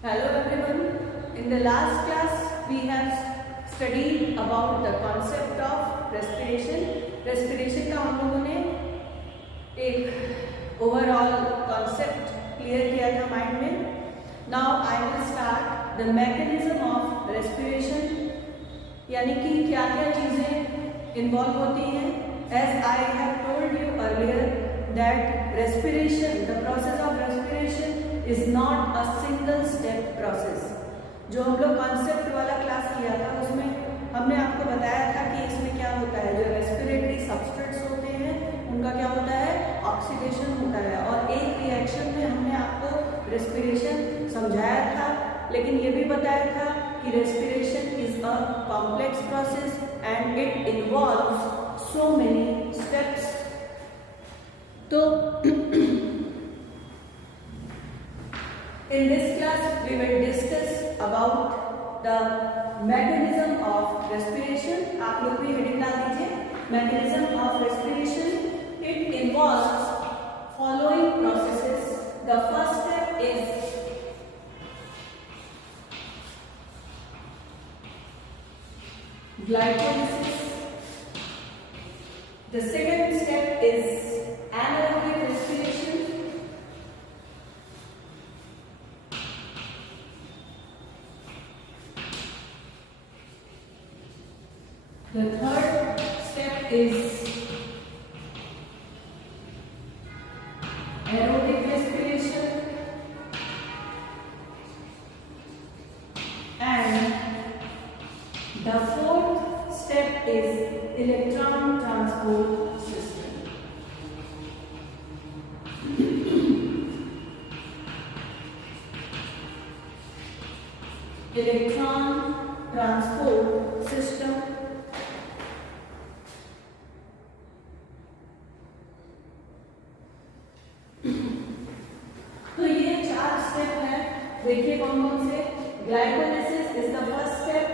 Hello everyone. In the last class we have studied about the concept of respiration. Respiration का हम लोगों ने एक overall concept clear किया था mind में. Now I will start the mechanism of respiration. यानी कि क्या क्या चीजें involve होती हैं. As I have told you earlier that respiration, the process of respiration is not a single step process. जो हम लोग कॉन्सेप्ट वाला क्लास किया था उसमें हमने आपको बताया था कि इसमें क्या होता है, जो रेस्पिरेटरी सबस्ट्रेट्स होते हैं उनका क्या होता है, ऑक्सीडेशन होता है. और एक रिएक्शन में हमने आपको रेस्पिरेशन समझाया था, लेकिन ये भी बताया था कि respiration is a complex process and it involves so many steps. तो in this class we will discuss about the mechanism of respiration. आप लोग भी हेडिंग डाल दीजिए, mechanism of respiration. It involves following processes. The first step is glycolysis. The second step is anaerobic respiration. The third step is aerobic respiration, and the fourth step is electron transport system. Electron transport system. देखिए कौन कौन से. Glycolysis is the first step,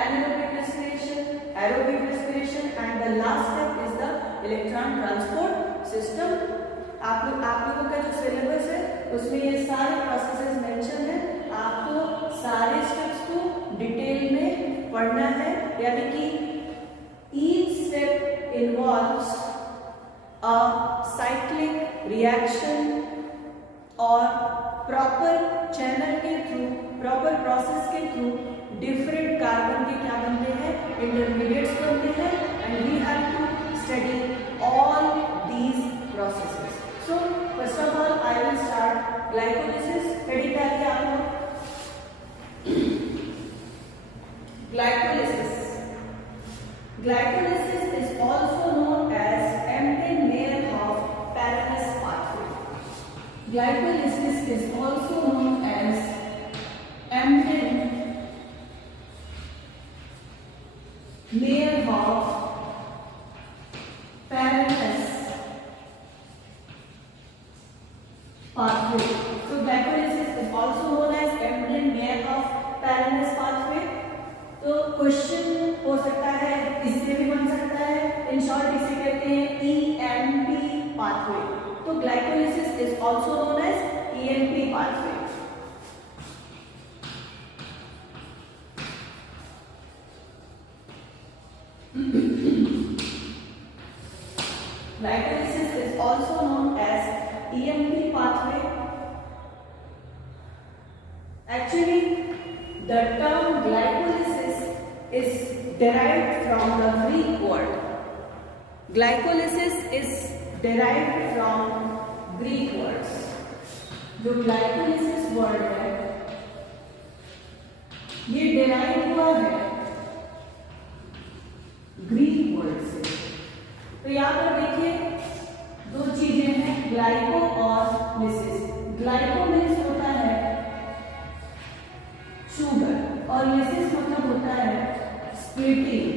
anaerobic respiration, aerobic respiration and the last step is the electron transport system. आप लोगों का जो सिलेबस है उसमें ये सारे प्रोसेसेस मेंशन है. आपको सारे स्टेप्स को डिटेल में पढ़ना है, यानी कि each step involves a cyclic reaction और प्रॉपर चैनल के थ्रू, प्रॉपर प्रोसेस के थ्रू डिफरेंट कार्बन के क्या बनते हैं, इंटरमीडिएट्स बनते हैं. And we have to study all these processes. So first of all I will start glycolysis. Heading डालिए आप लोग. Glycolysis. Glycolysis is also known as Embden Meyerhof Parnas pathway. Glycolysis is also known as Embden-Meyerhof Paredes pathway. So glycolysis is also known as Embden-Meyerhof Paredes pathway. तो क्वेश्चन हो सकता है, इससे भी बन सकता है. इन शॉर्ट इसे कहते हैं EMP pathway. तो glycolysis is also known as EMP pathway. Glycolysis is also known as EMP pathway. Actually, the term glycolysis is derived from the Greek word. Glycolysis is derived from Greek words. जो glycolysis word है ये derive हुआ है Greek word से. तो यहाँ पर देखिए दो चीजें हैं, ग्लाइको और लिसिस. ग्लाइको मीन्स होता है शुगर और लिसिस मतलब होता है स्प्लिटिंग.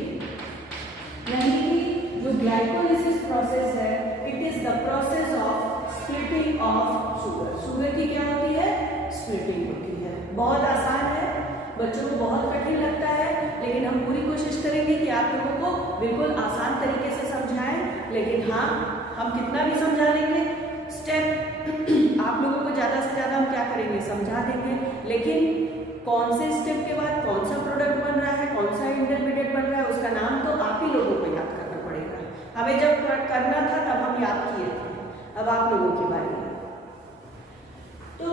यानी कि जो ग्लाइकोलाइसिस प्रोसेस है it is the process of splitting of sugar. Sugar की क्या होती है, स्प्लिटिंग होती है. बहुत आसान है, बच्चों को बहुत कठिन लगता है, लेकिन हम पूरी कोशिश करेंगे कि आप लोगों को बिल्कुल आसान तरीके से समझाएं. लेकिन हाँ, हम कितना भी समझा लेंगे स्टेप आप लोगों को ज्यादा से ज्यादा हम क्या करेंगे, समझा देंगे. लेकिन कौन से स्टेप के बाद कौन सा प्रोडक्ट बन रहा है, कौन सा इंटरमीडिएट बन रहा है, उसका नाम तो आप ही लोगों को याद करना पड़ेगा। हमें जब करना था तब हम याद किए थे, अब आप लोगों की बारी है। तो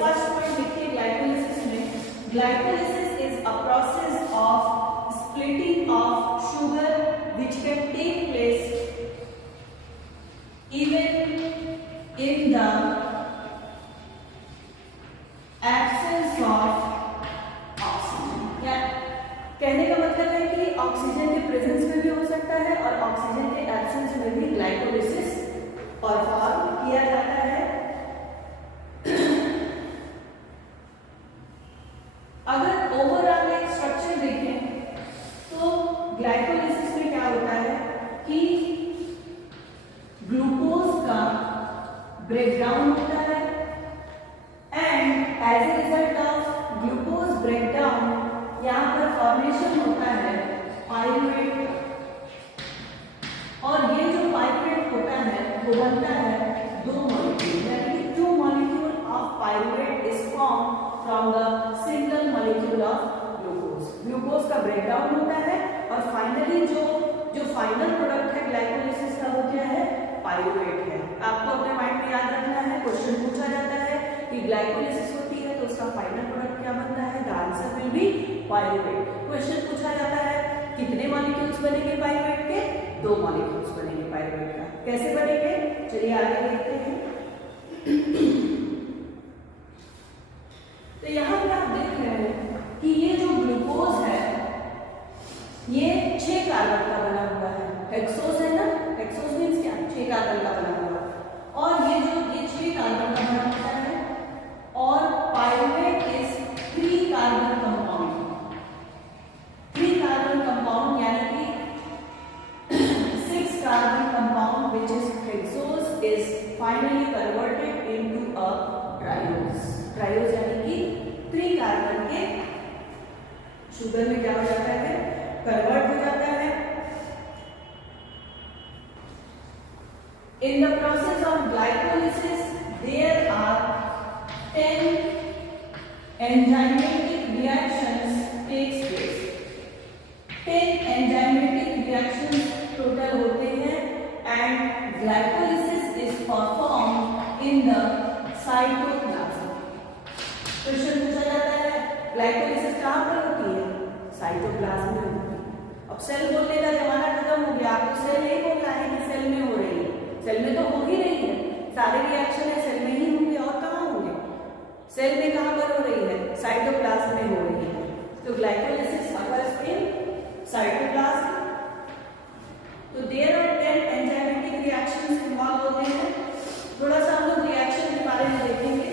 फर्स्ट पॉइंट देखिए ग्लाइकोलिसिस में, glycolysis is a process of splitting of sugar which can take place even in the absence of oxygen। या कहने का मतलब है कि ऑक्सीजन के प्रेजेंस में भी हो सकता है और ऑक्सीजन के एब्सेंस में भी ग्लाइकोलिसिस परफॉर्म किया जाता है। अगर ओवरऑल एक स्ट्रक्चर देखें तो ग्लाइकोलिसिस में क्या होता है कि ग्लूकोज का ब्रेकडाउन होता है and as a result of glucose breakdown यहाँ पर फॉर्मेशन होता है पाइरुवेट, और ये जो पाइरुवेट होता है वो बनता है दो मॉलिक्यूल, यानी कि 2 molecule of pyruvate is form from the single molecule of glucose का ब्रेकडाउन होता है और फाइनली जो फाइनल प्रोडक्ट है ग्लाइकोलिसिस का वो क्या है, पाइरुवेट है। आपको अपने माइंड में याद रखना है, क्वेश्चन पूछा जाता है कि ग्लाइकोलिसिस होती है तो उसका फाइनल प्रोडक्ट क्या बनता है, the answer will be pyruvate. Question पूछा जाता है कितने मॉलिक्यूल्स बनेंगे पाइरुवेट के, 2 मॉलिक्यूल्स बनेंगे पाइरुवेट का। कैसे बनेंगे, चलिए आगे देखते हैं। तो यहाँ पे आप देख रहे हैं कि ये जो ग्लूकोज है ये 6 कार्बन का बना हुआ है, हेक्सोस है ना, हेक्सोस मींस क्या, 6 कार्बन का बना हुआ, और ये 6 कार्बन का बना होता है, और pyruvate is 3 carbon compound, 3 carbon compound यानी कि 6 carbon compound which is hexose is finally converted into a triose. Triose यानी कि 3 कार्बन के शुगर में क्या हो जाता है, कन्वर्ट हो जाता है। In the process of glycolysis, there are 10 enzymatic reactions takes place. 10 enzymatic reactions total होते हैं and glycolysis is performed in the cytoplasm. Question पूछा जाता है ग्लाइकोलिसिस कहाँ पर होती है, साइटोप्लाज्म में होती है। अब सेल बोलने का जमाना खत्म हो गया, आपको सेल नहीं बोलना है कि सेल में हो रही है, सेल में तो हो ही रही है, सारे रिएक्शन है सेल में ही होंगे, और कहाँ होंगे, सेल में कहाँ पर हो रही है, साइटोप्लाज्म में हो रही है। तो ग्लाइकोलिसिस occurs in cytoplasm। तो there are 10 enzymatic reactions involve होते हैं। थोड़ा सा हम लोग रिएक्शन के बारे में देखेंगे।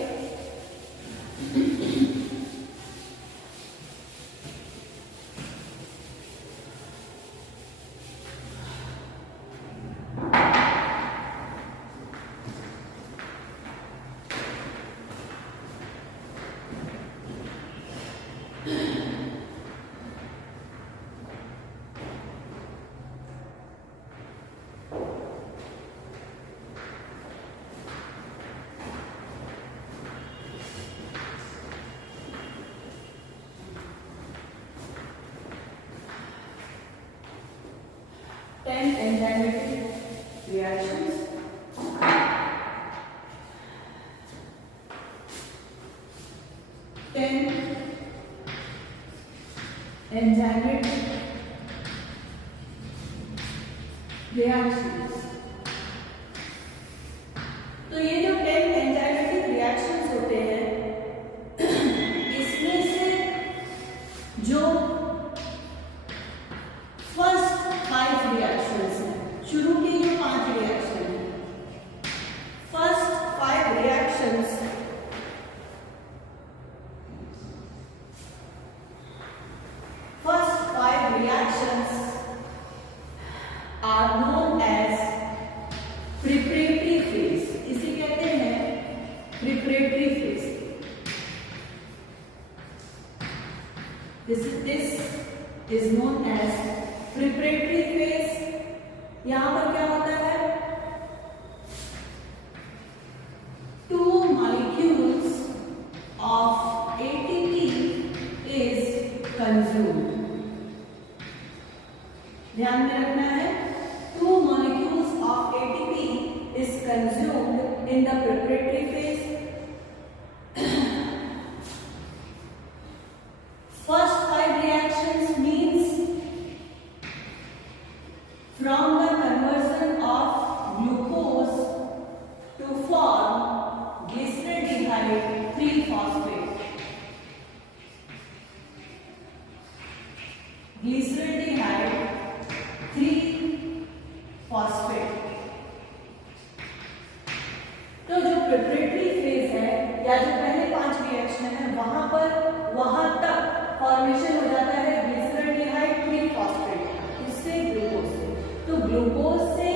Enzymatic reactions, enzymatic reactions। तो ये जो 10 enzymatic reactions होते हैं इसमें से जो फर्स्ट 5 रिएक्शंस हैं, शुरू के जो 5 रिएक्शन हैं, फर्स्ट 5 reactions are known as preparatory phase। इसे कहते हैं preparatory phase। This is known as preparatory phase। यहाँ पर क्या होता है, 2 of glucose to form glyceraldehyde 3-phosphate. Glyceraldehyde 3-phosphate. तो जो प्रिपरेटरी फेज है या जो पहले 5 रिएक्शन है वहां तक फॉर्मेशन हो जाता है ग्लिसरॉल्डिहाइड 3-फॉस्फेट, इससे ग्लूकोज से। तो ग्लूकोज से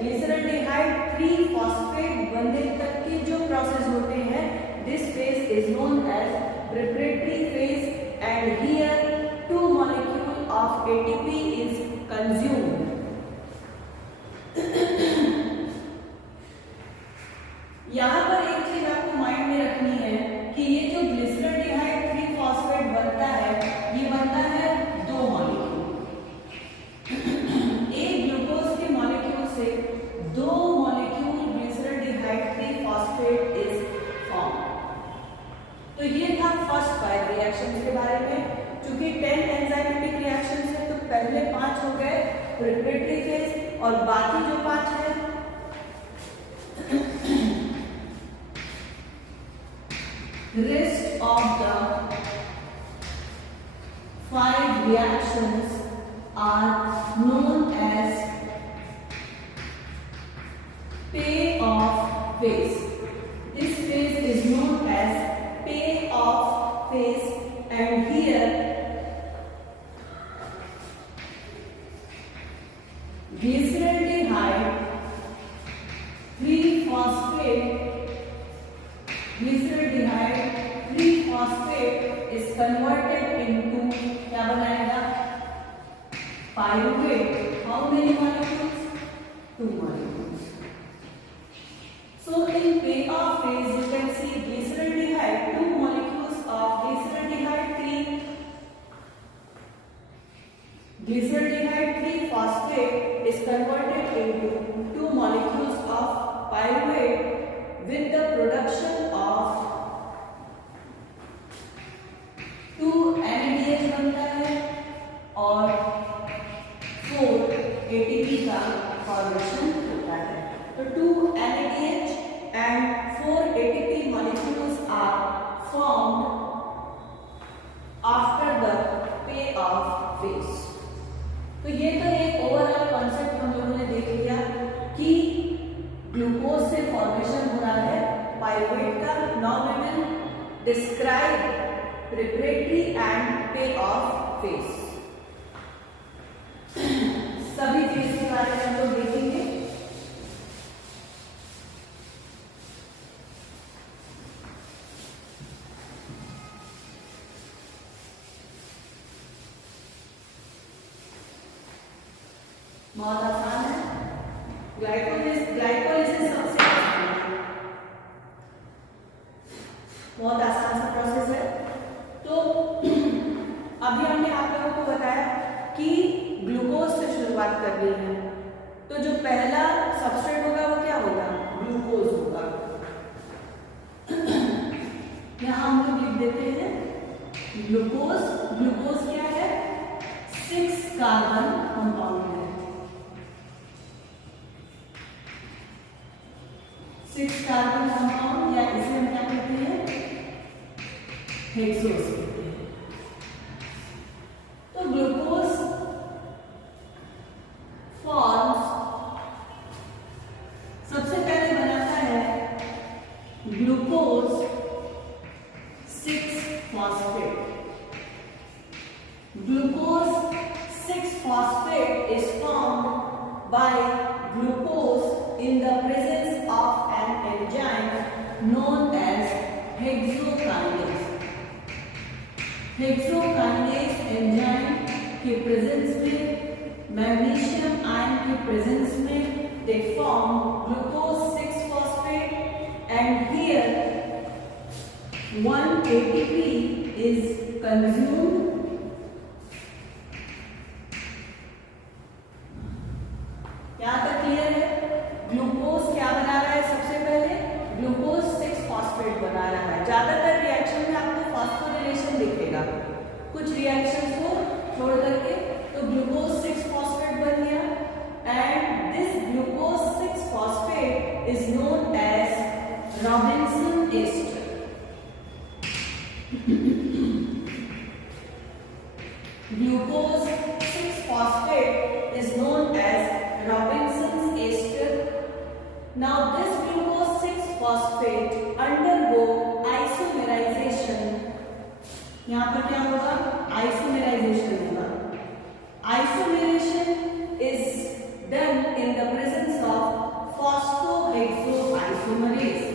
ग्लिसरॉल्डिहाइड 3-फॉस्फेट बनने तक की जो प्रोसेस होते हैं, this phase is known as preparatory phase and here 2 molecule of ATP is consumed. यहाँ पर एक चीज आपको माइंड में रखनी है कि ये जो ग्लिसरॉल्डिहाइड 3-फॉस्फेट बनता है, ये बनता है 2 मॉलिक्यूल। एक ग्लूकोज के मॉलिक्यूल से 2 मॉलिक्यूल ग्लिसरॉल्डिहाइड 3-फॉस्फेट इज फॉर्म। तो ये था फर्स्ट 5 रिएक्शंस के बारे में। चूंकि 10 एंजाइमेटिक रिएक्शंस है तो पहले 5 हो गए प्रिपरेटरी फेज, और बाकी जो 5 है rest of the 5 reactions are known as payoff phase. This phase is known as payoff phase, and here glyceraldehyde 3-phosphate is converted into क्या बनाएगा pyruvate. How many molecules? 2 molecules. So in payoff phase you can see glyceraldehyde 2 molecules of glyceraldehyde 3-phosphate is converted into 2 molecules of pyruvate with the production of 2 NADH बनता है और 4 ATP का फॉर्मेशन होता है। तो 2 NADH and 4 ATP molecules are formed after the payoff phase. तो ये तो एक ओवरऑल कॉन्सेप्ट हम लोगों ने देख लिया कि ग्लूकोज से फॉर्मेशन हो रहा है पाइरुवेट का। Now we will describe preparatory and payoff phase. सभी फेज के बारे में हम लोग देखेंगे। बहुत आसान है। ग्लाइकोलिसिस सबसे आसान है, बहुत आसान सा प्रोसेस है। तो अभी हमने आप लोगों को बताया कि ग्लूकोज से शुरुआत करनी है, तो जो पहला सबस्ट्रेट होगा वो क्या होगा? ग्लूकोज होगा। यहाँ हम लोग लिख देते हैं ग्लूकोज। ग्लूकोज क्या है? 6 कार्बन कंपाउंड है। 6 कार्बन कंपाउंड, या इसे हम क्या कहते हैं? हेक्सोस कहते हैं। तो ग्लूकोज फॉर्म्स सबसे पहले बनाता है glucose six phosphate. Glucose 6-phosphate is formed by glucose in the presence of an enzyme known as hexokinase. Hexokinase enzyme के प्रेजेंस में, मैग्नीशियम आयन के प्रेजेंस में, they form glucose 6-phosphate, and here 1 ATP is consumed. यहाँ तक क्लियर है? ग्लूकोज क्या बना रहा है? सबसे पहले ग्लूकोज 6-phosphate बना रहा है। ज्यादातर रिएक्शन में आपको फॉस्फोरिलेशन दिखेगा, कुछ रिएक्शंस को छोड़ करके। तो ग्लूकोज 6-phosphate बन गया, and this glucose is known as Robinson ester. Glucose 6-phosphate is known as Robinson's ester. Now this glucose 6-phosphate undergo isomerization. यहाँ पर क्या होगा? Isomerization होगा. Isomerization is done in the presence of phosphohexoisomerase.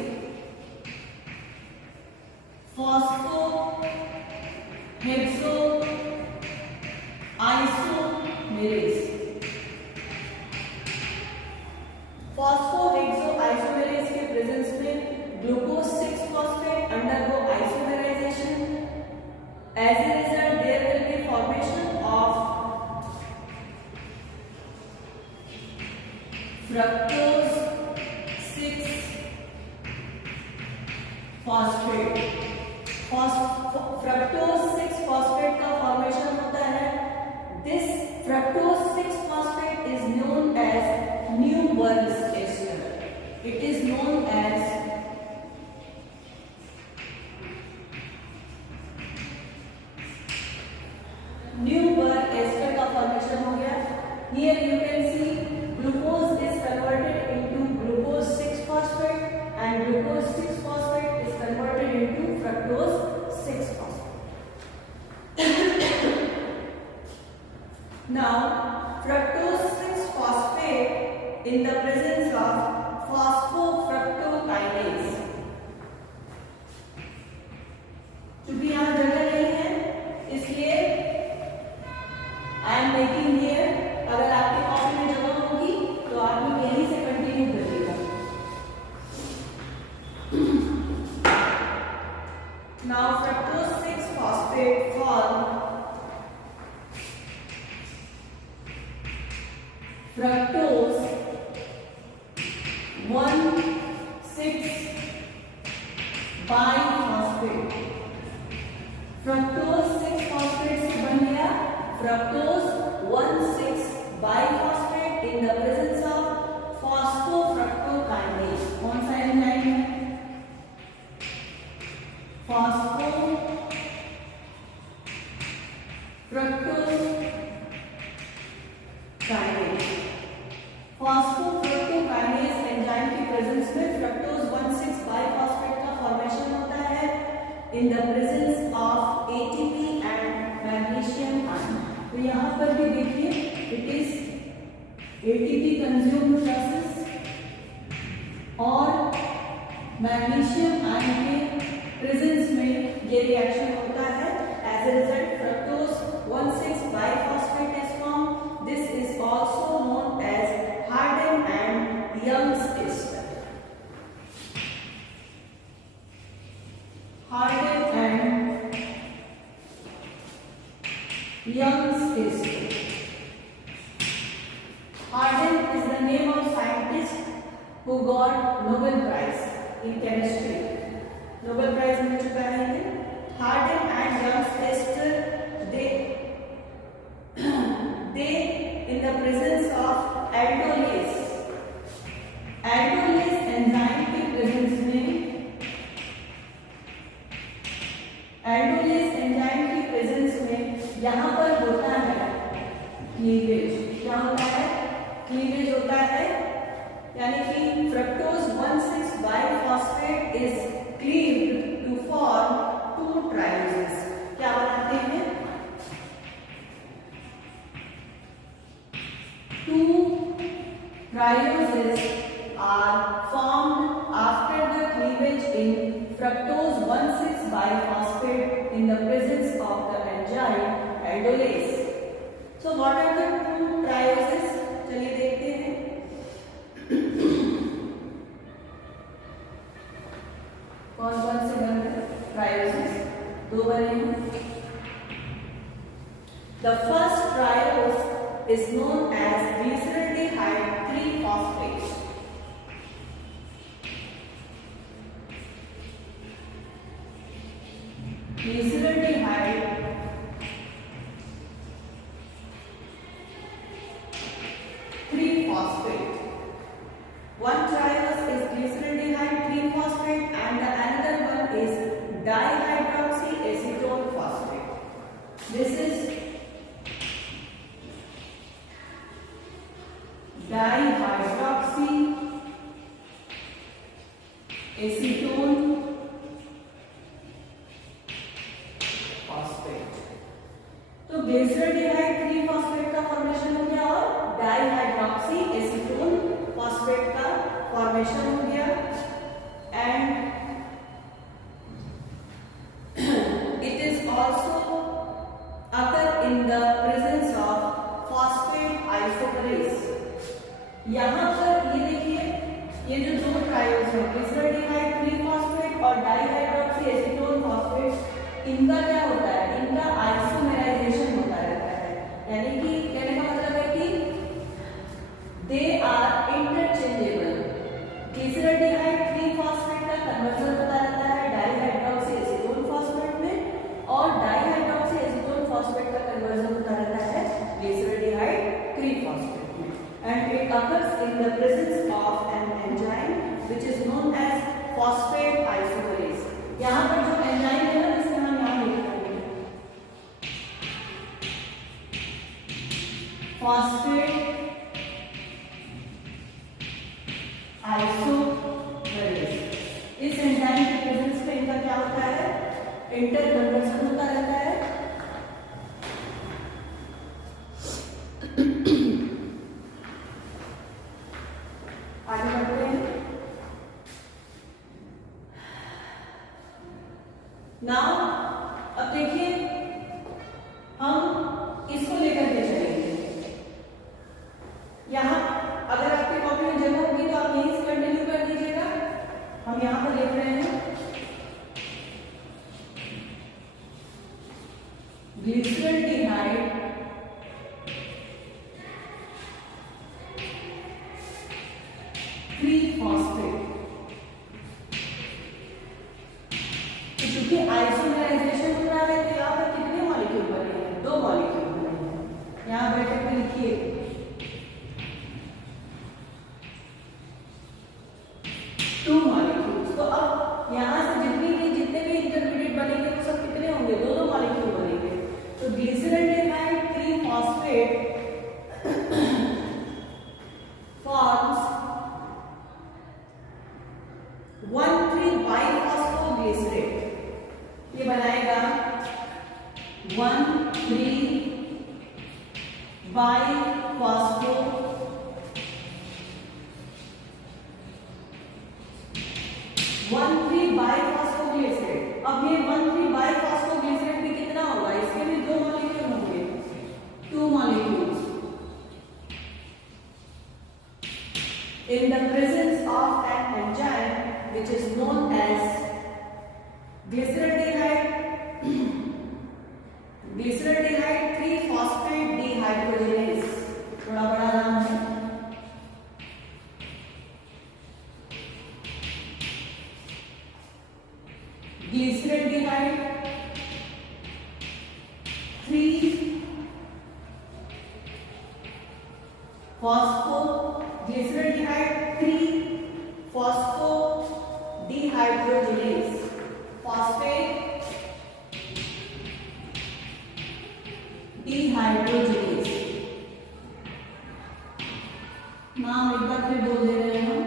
Phosphohexoisomerase के प्रेजेंस में glucose 6-phosphate undergo isomerization. As a result, there will be formation of fructose 6-phosphate. Fructose 6-phosphate का फॉर्मेशन होता है. This fructose 6-phosphate is known as Newburn's ester. It is known as Newburn ester का फॉर्मेशन हो गया. Here you can see glucose is converted into glucose 6-phosphate and glucose 6-phosphate is converted into fructose 6-phosphate. Now fructose 6-phosphate in the presence of phosphofructokinase. क्योंकि यहाँ जगह नहीं है इसलिए I am making here. अगर आपके कॉपी में जगह होगी तो आप लोग यहीं से कंटिन्यू करिएगा. Now fructose 6-phosphate form fructose 1,6-biphosphate. fructose 6-phosphate से बन गया fructose 1,6-biphosphate in the presence of phosphofructokinase. कौन सा एंजाइम है? phosphofructokinase. phosphofructokinase एंजाइम की प्रेजेंस में fructose 1,6-biphosphate का फॉर्मेशन होता है in the presence of ATP and magnesium ion. तो यहाँ पर भी देखिए it is ATP consumed process और मैग्नीशियम आयन के प्रेजेंस में ये रिएक्शन होता है. As a result, fructose 1,6-biphosphate is formed. This is also known as Harden and Young's ester. Harden and Young's ester. Harden is the name of scientist who got Nobel Prize in chemistry. Nobel Prize मिल चुका है ये. Harden and Young's ester they in the presence of aldolase. Aldolase enzyme के presence में aldolase enzyme की presence में यहाँ पर होता है cleavage. क्या होता है? cleavage होता है यानी कि fructose 1,6-biphosphate is cleaved to form 2 trioses. क्या बनाते हैं? 2 trioses are formed after the cleavage in fructose 1,6-biphosphate in the presence of the enzyme aldolase. So what are the 2 trioses? चलिए देखते हैं. कौन कौन से बन रहे ट्रायोसिस? 2 बने हैं. The first triose is known as glyceraldehyde 3-phosphate. Glyceraldehyde 3-phosphate. One triose is यहाँ पर ये देखिए, ये जो दो ट्रायोल्स है, ग्लिसरॉल्डिहाइड 3-फॉस्फेट और डाइहाइड्रोक्सी एसीटोन फॉस्फेट, इनका क्या होता है, इनका आइसोमेराइजेशन होता रहता है। यानी कि कहने का मतलब है कि दे आर इंटरचेंजेबल। ग्लिसरॉल्डिहाइड 3-फॉस्फेट का कन्वर्जन होता रहता है डाइहाइड्रोक्सी एसीटोन फॉस्फेट में, और डाइहाइड्रोक्सी एसीटोन फॉस्फेट का कन्वर्जन होता रहता है ग्लिसरॉल्डिहाइड 3-फॉस्फेट में। And it occurs in the presence of an enzyme which is known as phosphate isomerase. यहाँ पर जो एंजाइम है ना, जिसका हम यहाँ लिख रहे हैं, phosphate isomerase, इस एंजाइम के प्रेजेंस में इनका क्या होता है, इंटर कन्वर्जन होता रहता है। आगे बढ़ते हैं। नाउ अब देखिए, हम इसको लेकर के चलेंगे। यहाँ अगर आपके कॉपी में जगह होगी तो आप यहीं से कंटिन्यू कर दीजिएगा। हम यहाँ पर लिख रहे हैं ग्लिसरॉल्डिहाइड 3-फॉस्फेट। क्योंकि आइसोमेराइजेशन हो रहा है तो यहाँ पर कितने मॉलिक्यूल बने हैं, 2 मॉलिक्यूल बने हैं। यहाँ ब्रैकेट में लिखिए 2 मॉलिक्यूल्स। तो अब यहाँ से जितने भी इंटरमीडिएट बनेंगे वो सब कितने होंगे, 2 मॉलिक्यूल बनेंगे। तो ग्लिसरॉल्डिहाइड 3-फॉस्फेट फॉर्म्स 1,3-बाइफॉस्फोग्लिसरेट। ये बनाएगा 1,3-बाइफॉस्फो बाइफॉस्फोग्लिसरेट। अब ये 1,3-बाइफॉस्फोग्लिसरेट भी कितना होगा, इसके भी 2 मॉलिक्यूल होंगे, 2 molecules. In the presence of an enzyme which is known as glyceraldehyde 3-phosphate dehydrogenase, थोड़ा बड़ा नाम है। Glyceraldehyde 3-phosphodehydrogenase, phosphate dehydrogenase। नाम एक बार फिर बोल दे रहे हैं हम।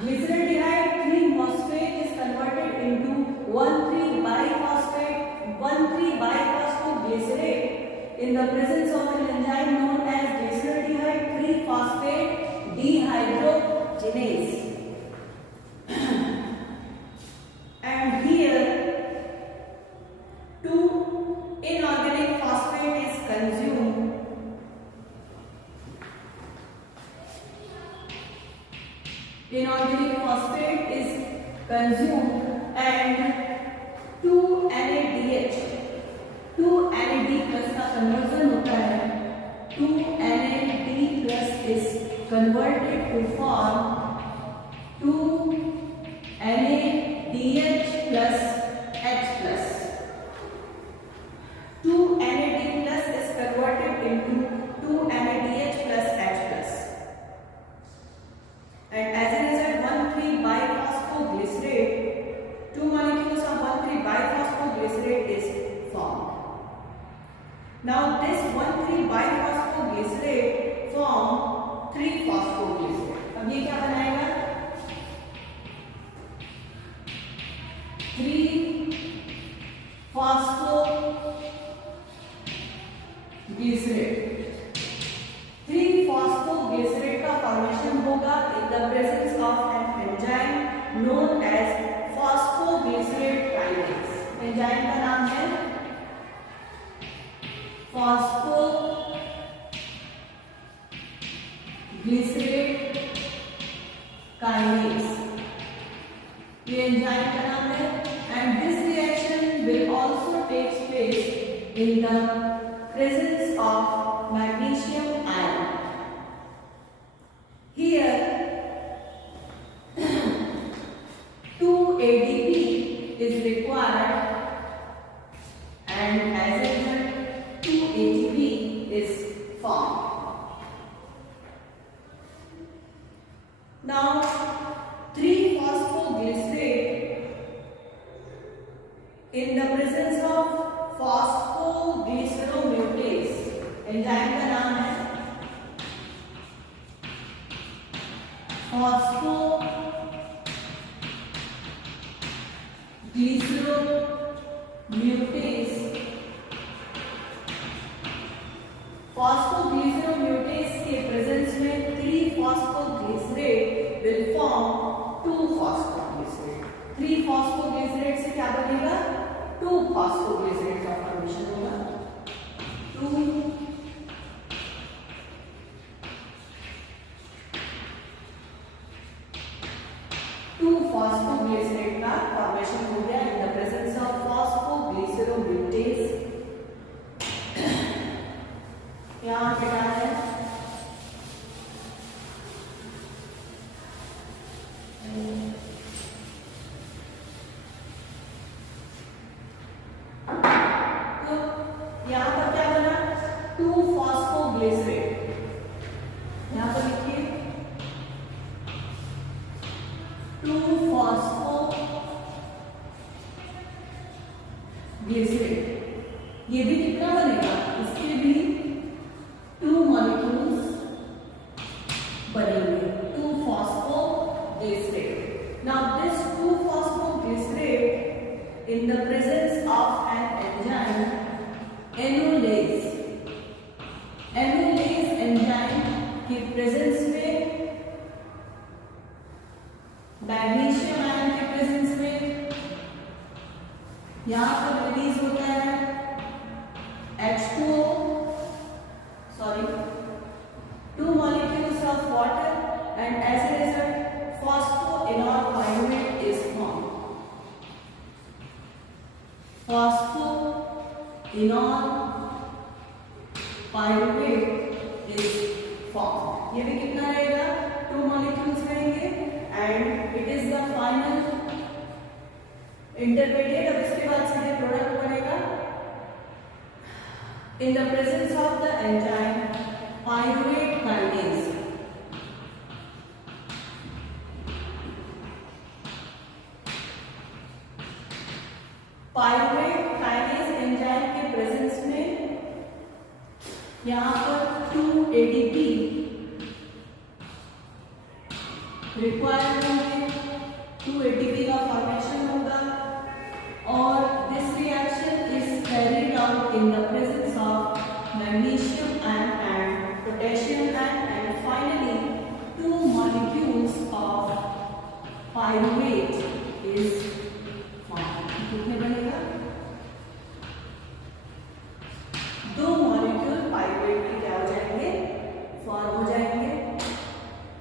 Glyceraldehyde 3-phosphate is converted into 1,3-biphosphoglycerate in the presence of an enzyme known as glyceraldehyde 3-phosphate dehydrogenase. And here 2 inorganic phosphate is consumed. Inorganic phosphate is consumed and 2NADH 2NAD plus का conversion होता है। 2NAD plus is converted to form 2NADH plus H plus। 2NAD plus is converted into 2NADH plus H plus, and as a result 1,3-biphosphoglycerate, 2 molecules of 1,3-biphosphoglycerate is formed. Now this 1,3-biphosphoglycerate form 3-phosphoglycerate। अब ये क्या बनाएगा, 3-phosphoglycerate। 3-phosphoglycerate का फॉर्मेशन होगा in the presence of an enzyme known as phosphoglycerate kinase। Enzyme का नाम है phosphoglycerate glycerate kinase, ये एंजाइम का नाम है। And this reaction will also takes place in the presence of magnesium ion. Here 2 ADP is required and as a result 2 ATP is formed. Now 3-phosphoglycerate in the presence of phosphoglyceromutase, enzyme का नाम है phosphoglyceromutase। phosphoglyceromutase के प्रेजेंस में 3-phosphoglycerate will form 2-phosphoglycerate। 3-phosphoglycerate से क्या बनेगा? 2-phosphoglycerate का फॉर्मेशन होगा। 2-phosphoglycerate का फॉर्मेशन हो गया इन द प्रेजेंस ऑफ phosphoglyceromutase। यहाँ क्या है? तो यहाँ पर क्या बना? 2-phosphoglycerate। यहाँ पर लिखिए 2-phosphoglycerate। ये भी कितना बनेगा? इसके भी 2 मॉलिक्यूल्स बनेंगे। 2-phosphoglycerate। Now this 2-phosphoglycerate in the presence of an enzyme enolase। enolase enzyme की प्रेजेंस में, मैग्नीशियम आयन के प्रेजेंस में यहाँ पर रिलीज होता है H2O, sorry, 2 molecules of water and as a result phosphoenol pyruvate is formed। phosphoenol pyruvate is formed। ये भी कितना रहेगा? 2 molecules रहेंगे and it is the final intermediate। अब इसके बाद सीधे प्रोडक्ट बनेगा in the presence of the enzyme pyruvate kinase। pyruvate kinase enzyme के प्रेजेंस में यहाँ पर 2 ADP रिक्वायर्ड होंगे। 2 ATP का फॉर्मेशन होगा और this reaction is carried out in the presence of magnesium ion and potassium ion and finally 2 molecules of pyruvate is formed। कितने बनेगा? 2 मॉलिक्यूल पाइरुवेट के क्या हो जाएंगे? फॉर्म हो जाएंगे।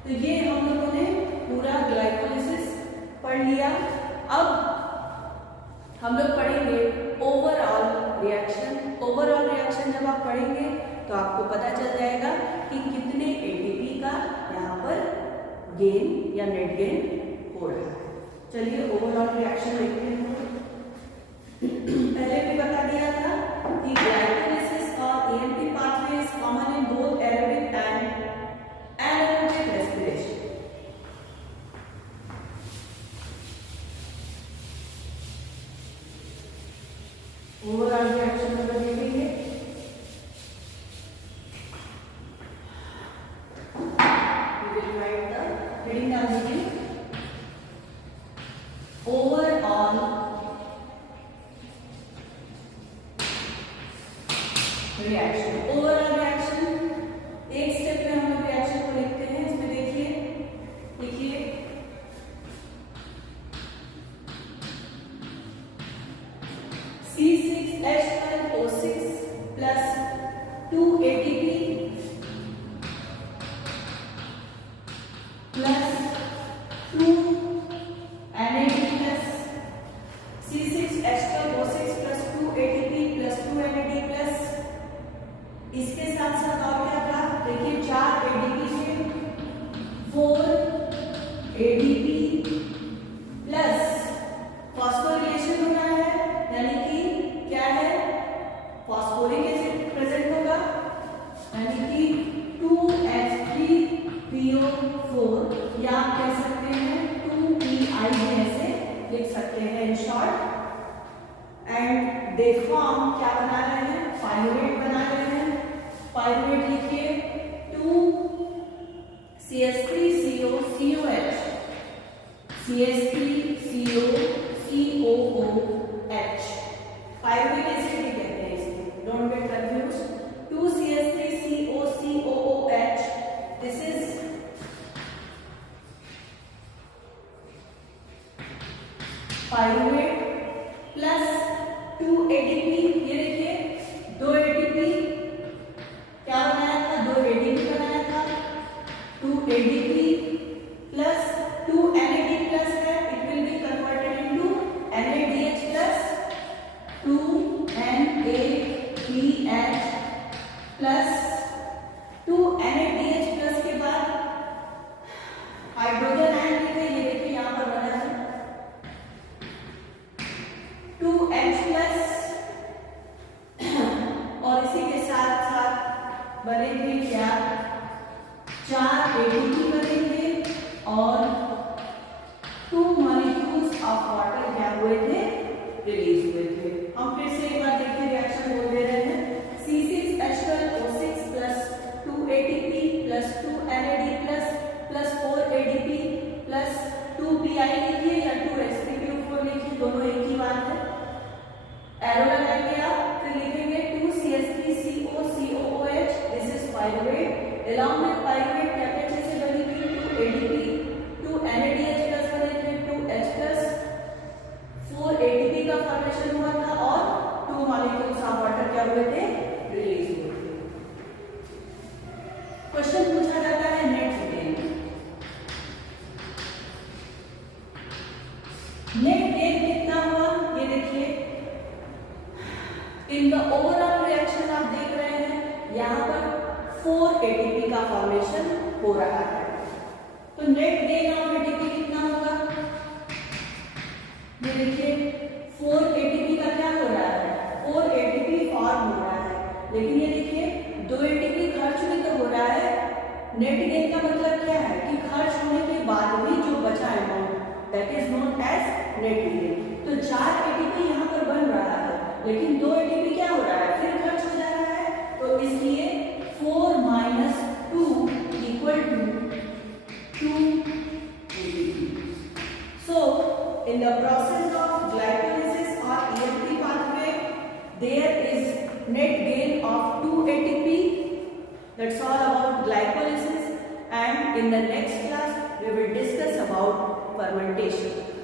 तो ये हम लोगों ने पूरा ग्लाइकोलिसिस पढ़ लिया। अब हम लोग पढ़ेंगे ओवरऑल रिएक्शन। ओवरऑल रिएक्शन जब आप पढ़ेंगे तो आपको पता चल जाएगा कि कितने एटीपी का यहाँ पर गेन या नेट गेन हो रहा है। चलिए ओवरऑल रिएक्शन देखते हैं। पहले भी बता दिया था कि ग्लाइकोलिसिस और AMP pathway is common in both aerobic and anaerobic respiration। Overall reaction में देखेंगे we will write the heading down again। overall reaction। overall reaction plus 2 NAD plus C6H12O6 plus 2 ATP plus 2 NAD plus इसके साथ साथ और क्या था देखिए 4 ADP से 4 ADP प्लस फॉस्फोरिलेशन हो रहा है यानी कि क्या है फॉस्फोरिक एसिड प्रेजेंट होगा यानी कि 2H3PO4 या आप कह सकते हैं 2PI ऐसे लिख सकते हैं in short and they form क्या बना रहे हैं पाइरुवेट बना रहे हैं पाइरुवेट लिखिए 2CH3COCOH CH3COCOOH पाइरुवेट एसिड भी कहते हैं इसको don't get confused 2CH3COCOOH this is pyruvate plus 2 ADP ये देखिए 2 ADP क्या बनाया था 2 ADP बनाया था 2 ADP प्लस 2 NAD प्लस है it will be converted into NADH plus 2 NADH plus 2 NADH plus के बाद हाइड्रोजन आयन लिखे ये देखिए यहाँ पर बना है 2H प्लस और इसी के साथ साथ बनेंगे क्या 4 ADP बनेंगे और 2 मॉलिक्यूल्स ऑफ वाटर क्या हुए थे रिलीज हुए थे हम फिर से एक बार देखिए रिएक्शन बोल दे रहे हैं C6H12O6 plus 2 ATP plus 2 NAD plus 4 ADP plus 2 PI लिखिए या 2H3PO4 लिखिए दोनों एक ही बात है एरो लगाएंगे आप फिर लिखेंगे 2CH3COCOOH this is pyruvate along with pyruvate क्या क्या चीजें बनी थी 2 ADP 2 NADH प्लस बने थे 2H प्लस 4 ATP का फॉर्मेशन हुआ था और 2 मॉलिक्यूल्स ऑफ वाटर क्या हुए थे रिलीज हुए थे क्वेश्चन पूछा जाता है नेट गेन कितना हुआ ये देखिए इन द ओवरऑल रिएक्शन आप देख रहे हैं यहाँ पर 4 ATP का फॉर्मेशन हो रहा है तो नेट गेन ऑफ ATP कितना होगा ये देखिए 4 ATP का क्या हो रहा है 4 ATP फॉर्म हो रहा है लेकिन ये देखिए 2 ATP खर्च भी तो हो रहा है नेट गेन का मतलब क्या है कि खर्च होने के बाद भी जो बचा amount that is known as net gain तो 4 ATP यहाँ पर बन रहा है लेकिन 2 ATP क्या हो रहा है फिर खर्च हो जा रहा है तो इसलिए 4 minus 2 equal to 2 ATP. So in the process of glycolysis or EMP pathway there is net gain of 2 ATP. That's all about glycolysis and in the next class we will discuss about fermentation.